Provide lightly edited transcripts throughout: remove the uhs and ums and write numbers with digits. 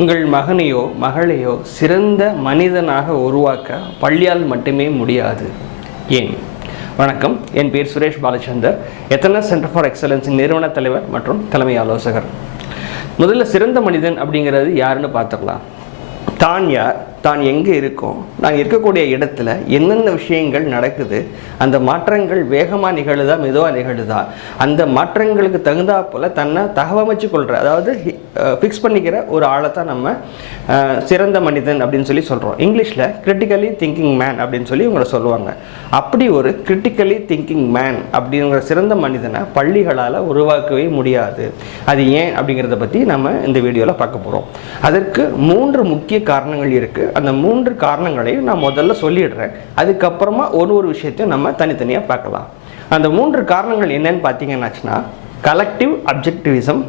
உங்கள் மகனையோ மகளையோ சிறந்த மனிதனாக உருவாக்க பள்ளியால் மட்டுமே முடியாது. ஏன்? வணக்கம், என் பேர் சுரேஷ் பாலச்சந்தர், எத்தனஸ் சென்டர் ஃபார் எக்ஸலன்ஸின் நிறுவன தலைவர் மற்றும் தலைமை ஆலோசகர். முதல்ல சிறந்த மனிதன் அப்படிங்கிறது யாருன்னு பார்த்துக்கலாம். தான் யார், தான் எங்கே இருக்கோம், நாங்கள் இருக்கக்கூடிய இடத்துல என்னென்ன விஷயங்கள் நடக்குது, அந்த மாற்றங்கள் வேகமாக நிகழுதா மெதுவாக நிகழுதா, அந்த மாற்றங்களுக்கு தகுந்தா போல் தன்னை தகவமைச்சு கொள்கிற, அதாவது ஃபிக்ஸ் பண்ணிக்கிற ஒரு ஆளை தான் நம்ம சிறந்த மனிதன் அப்படின்னு சொல்லி சொல்கிறோம். இங்கிலீஷில் கிரிட்டிக்கலி திங்கிங் மேன் அப்படின்னு சொல்லி இவங்களை சொல்லுவாங்க. அப்படி ஒரு கிரிட்டிக்கலி திங்கிங் மேன் அப்படிங்கிற சிறந்த மனிதனை பள்ளிகளால் உருவாக்கவே முடியாது. அது ஏன் அப்படிங்கிறத பற்றி நம்ம இந்த வீடியோவில் பார்க்க போகிறோம். அதற்கு 3 முக்கிய காரணங்கள் இருக்குது. அந்த 3 காரணங்களையும் நான் முதல்ல சொல்லிடுறேன். அதுக்கப்புறமா ஒரு விஷயத்தையும் நம்ம தனித்தனியாக பார்க்கலாம். அந்த 3 காரணங்கள் என்னன்னு பார்த்தீங்கன்னாச்சுன்னா, collective objectivism,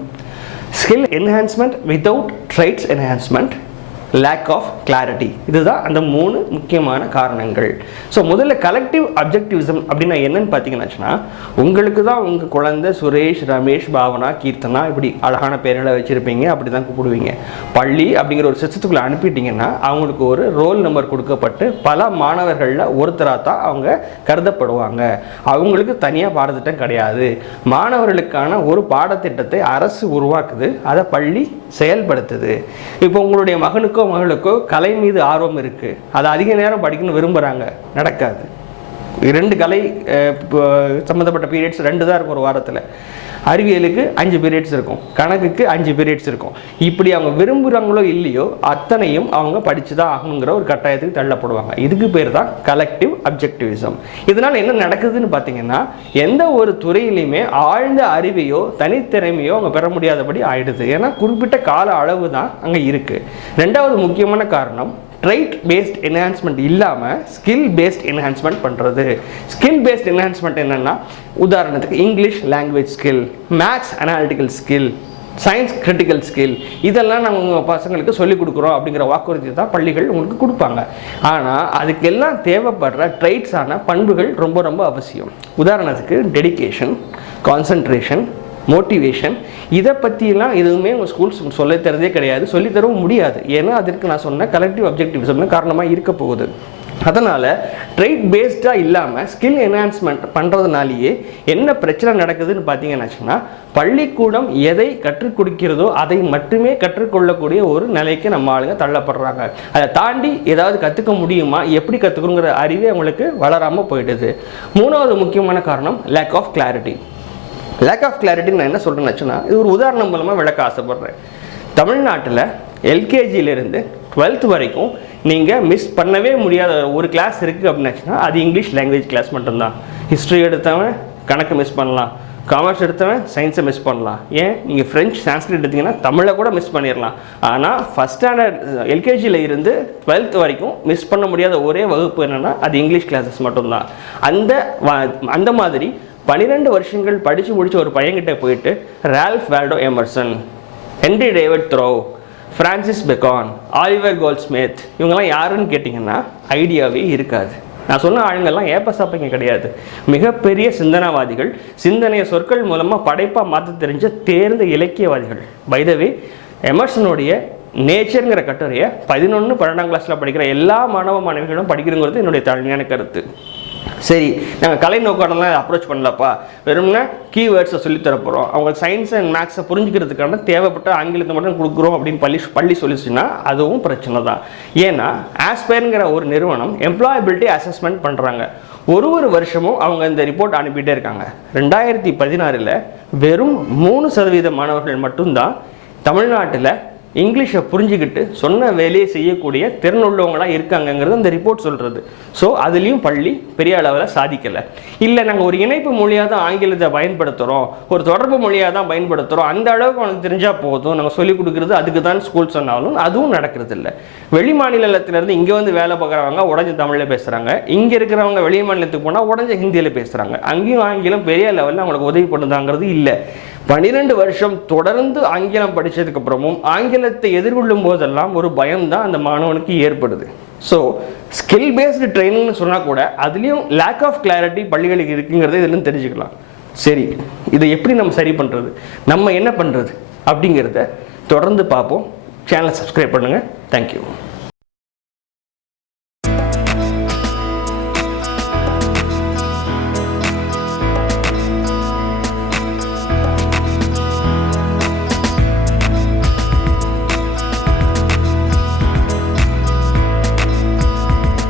skill enhancement without traits enhancement, lack of clarity. இதுதான் அந்த 3 முக்கியமான காரணங்கள். ஸோ முதல்ல கலெக்டிவ் அப்ஜெக்டிவிசம் அப்படின்னா என்னன்னு பார்த்தீங்கன்னாச்சுன்னா, உங்களுக்கு தான் உங்கள் குழந்தை சுரேஷ், ரமேஷ், பாவனா, கீர்த்தனா இப்படி அழகான பேர்களை வச்சுருப்பீங்க, அப்படி தான் கூப்பிடுவீங்க. பள்ளி அப்படிங்கிற ஒரு சிஸ்டத்துக்குள்ளே அனுப்பிட்டீங்கன்னா அவங்களுக்கு ஒரு ரோல் நம்பர் கொடுக்கப்பட்டு பல மாணவர்களில் ஒருத்தராக தான் அவங்க கருதப்படுவாங்க. அவங்களுக்கு தனியாக பாடத்திட்டம் கிடையாது. மாணவர்களுக்கான ஒரு பாடத்திட்டத்தை அரசு உருவாக்குது, அதை பள்ளி செயல்படுத்துது. இப்போ உங்களுடைய மகனுக்கோ கலை மீது ஆர்வம் இருக்கு, அதை அதிக நேரம் படிக்கணும்னு விரும்புறாங்க, நடக்காது. 2 கலை சம்மந்தப்பட்ட பீரியட்ஸ் 2 தான் இருக்கும் ஒரு வாரத்தில். அறிவியலுக்கு 5 பீரியட்ஸ் இருக்கும், கணக்குக்கு 5 பீரியட்ஸ் இருக்கும். இப்படி அவங்க விரும்புகிறாங்களோ இல்லையோ அத்தனையும் அவங்க படித்து தான் ஆகணுங்கிற ஒரு கட்டாயத்துக்கு தள்ளப்படுவாங்க. இதுக்கு பேர் தான் கலெக்டிவ் அப்ஜெக்டிவிசம். இதனால் என்ன நடக்குதுன்னு பார்த்தீங்கன்னா, எந்த ஒரு துறையிலையுமே ஆழ்ந்த அறிவையோ தனித்திறமையோ அவங்க பெற முடியாதபடி ஆயிடுது. ஏன்னா குறிப்பிட்ட கால அளவு தான் அங்கே இருக்குது. 2வது முக்கியமான காரணம், ட்ரைட் பேஸ்ட் என்ஹான்ஸ்மெண்ட் இல்லாமல் ஸ்கில் பேஸ்ட் என்ஹான்ஸ்மெண்ட் பண்ணுறது. ஸ்கில் பேஸ்ட் என்ஹான்ஸ்மெண்ட் என்னென்னா, உதாரணத்துக்கு English language skill, maths analytical skill, science critical skill, இதெல்லாம் நாங்கள் உங்கள் பசங்களுக்கு சொல்லிக் கொடுக்குறோம் அப்படிங்கிற வாக்குறுதி தான் பள்ளிகள் உங்களுக்கு கொடுப்பாங்க. ஆனால் அதுக்கெல்லாம் தேவைப்படுற ட்ரைட்ஸான பண்புகள் ரொம்ப ரொம்ப அவசியம். உதாரணத்துக்கு டெடிகேஷன், கான்சன்ட்ரேஷன், மோட்டிவேஷன், இதை பற்றிலாம் எதுவுமே உங்கள் ஸ்கூல்ஸ் சொல்லித்தரதே கிடையாது, சொல்லித்தரவும் முடியாது. ஏன்னா அதற்கு நான் சொன்ன கலெக்டிவ் அப்ஜெக்டிவ்ஸ்னு காரணமாக இருக்க போகுது. அதனால் ட்ரைட் பேஸ்டாக இல்லாமல் ஸ்கில் என்ஹான்ஸ்மெண்ட் பண்ணுறதுனாலேயே என்ன பிரச்சனை நடக்குதுன்னு பார்த்தீங்கன்னாச்சுன்னா, பள்ளிக்கூடம் எதை கற்றுக் கொடுக்கிறதோ அதை மட்டுமே கற்றுக்கொள்ளக்கூடிய ஒரு நிலைக்கு நம்ம ஆளுங்க தள்ளப்படுறாங்க. அதை தாண்டி ஏதாவது கற்றுக்க முடியுமா, எப்படி கற்றுக்கணுங்கிற அறிவே அவங்களுக்கு வளராமல் போயிடுது. 3வது முக்கியமான காரணம், lack of clarity. Lack of clarity நான் என்ன சொல்கிறேன்னாச்சுன்னா, இது ஒரு உதாரணம் மூலமாக விளக்க ஆசைப்படுறேன். தமிழ்நாட்டில் எல்கேஜியிலேருந்து 12th வரைக்கும் நீங்கள் மிஸ் பண்ணவே முடியாத ஒரு கிளாஸ் இருக்குது அப்படின்னாச்சுன்னா அது இங்கிலீஷ் லாங்குவேஜ் கிளாஸ் மட்டும்தான். ஹிஸ்ட்ரி எடுத்தவன் கணக்கு மிஸ் பண்ணலாம், காமர்ஸ் எடுத்தவன் சயின்ஸை மிஸ் பண்ணலாம், ஏன் நீங்கள் ஃப்ரெஞ்ச் சான்ஸ்கிரிட் எடுத்திங்கன்னா தமிழை கூட மிஸ் பண்ணிடலாம். ஆனால் ஃபஸ்ட் ஸ்டாண்டர்ட் எல்கேஜியில் இருந்து 12th வரைக்கும் மிஸ் பண்ண முடியாத ஒரே வகுப்பு என்னென்னா அது இங்கிலீஷ் கிளாஸஸ் மட்டும்தான். அந்த மாதிரி 12 வருஷங்கள் படித்து முடித்த ஒரு பையன்கிட்ட போயிட்டு Ralph Waldo Emerson, Henry David Thoreau, Francis Bacon, Oliver Goldsmith இவங்கெல்லாம் யாருன்னு கேட்டிங்கன்னா ஐடியாவே இருக்காது. நான் சொன்ன ஆளுங்கள்லாம் ஏப்பசாப்பைங்க கிடையாது, மிகப்பெரிய சிந்தனாவாதிகள், சிந்தனைய சொற்கள் மூலமாக படைப்பாக மாற்ற தெரிஞ்ச தேர்ந்த இலக்கியவாதிகள். பை த வே, எமர்சனுடைய நேச்சருங்கிற கட்டுரையை 11, 12ஆம் கிளாஸில் படிக்கிற எல்லா மாணவ மாணவிகளும் படிக்கிறங்கிறது என்னுடைய தாழ்மையான கருத்து. சரி, நாங்கள் கலை நோக்கம்லாம் அப்ரோச் பண்ணலப்பா, வெறும்னா கீவேர்ட்ஸை சொல்லித்தர போகிறோம், அவங்க சயின்ஸ் அண்ட் மேக்ஸை புரிஞ்சுக்கிறதுக்கான தேவைப்பட்ட ஆங்கிலத்தை மட்டும் கொடுக்குறோம் அப்படின்னு பள்ளி சொல்லிச்சுன்னா அதுவும் பிரச்சனை தான். ஏன்னா ஆஸ்பயர்ங்கிற ஒரு நிறுவனம் எம்ப்ளாயபிலிட்டி அசஸ்மெண்ட் பண்ணுறாங்க. ஒரு வருஷமும் அவங்க இந்த ரிப்போர்ட் அனுப்பிட்டே இருக்காங்க. 2016 வெறும் 3% மாணவர்கள் மட்டும்தான் தமிழ்நாட்டில் இங்கிலீஷை புரிஞ்சுக்கிட்டு சொன்ன வேலையை செய்யக்கூடிய திறனுள்ளவங்களாக இருக்காங்கங்கிறது அந்த ரிப்போர்ட் சொல்கிறது. ஸோ அதுலேயும் பள்ளி பெரிய அளவில் சாதிக்கலை. இல்லை நாங்கள் ஒரு இணைப்பு மொழியாக தான் ஆங்கிலத்தை பயன்படுத்துகிறோம், ஒரு தொடர்பு மொழியாக தான் பயன்படுத்துகிறோம், அந்த அளவுக்கு அவனுக்கு தெரிஞ்சால் போதும், நாங்கள் சொல்லிக் கொடுக்குறது அதுக்கு தான் ஸ்கூல் சொன்னாலும் அதுவும் நடக்கிறது இல்லை. வெளி மாநிலத்திலேருந்து இங்கே வந்து வேலை பார்க்குறவங்க உடஞ்ச தமிழில் பேசுகிறாங்க, இங்கே இருக்கிறவங்க வெளி மாநிலத்துக்கு போனால் உடஞ்ச ஹிந்தியில் பேசுகிறாங்க. அங்கேயும் ஆங்கிலம் பெரிய லெவலில் அவங்களுக்கு உதவி பண்ணுதாங்கிறது இல்லை. 12 வருஷம் தொடர்ந்து ஆங்கிலம் படித்ததுக்கப்புறமும் ஆங்கிலத்தை எதிர்கொள்ளும் போதெல்லாம் ஒரு பயம்தான் அந்த மாணவனுக்கு ஏற்படுது. ஸோ ஸ்கில் பேஸ்டு ட்ரைனிங்னு சொன்னால் கூட அதுலேயும் லேக் ஆஃப் கிளாரிட்டி பள்ளிகளுக்கு இருக்குங்கிறத இதிலும் தெரிஞ்சுக்கலாம். சரி, இதை எப்படி நம்ம சரி பண்ணுறது, நம்ம என்ன பண்ணுறது அப்படிங்கிறத தொடர்ந்து பார்ப்போம். சேனலை சப்ஸ்கிரைப் பண்ணுங்கள். தேங்க்யூ.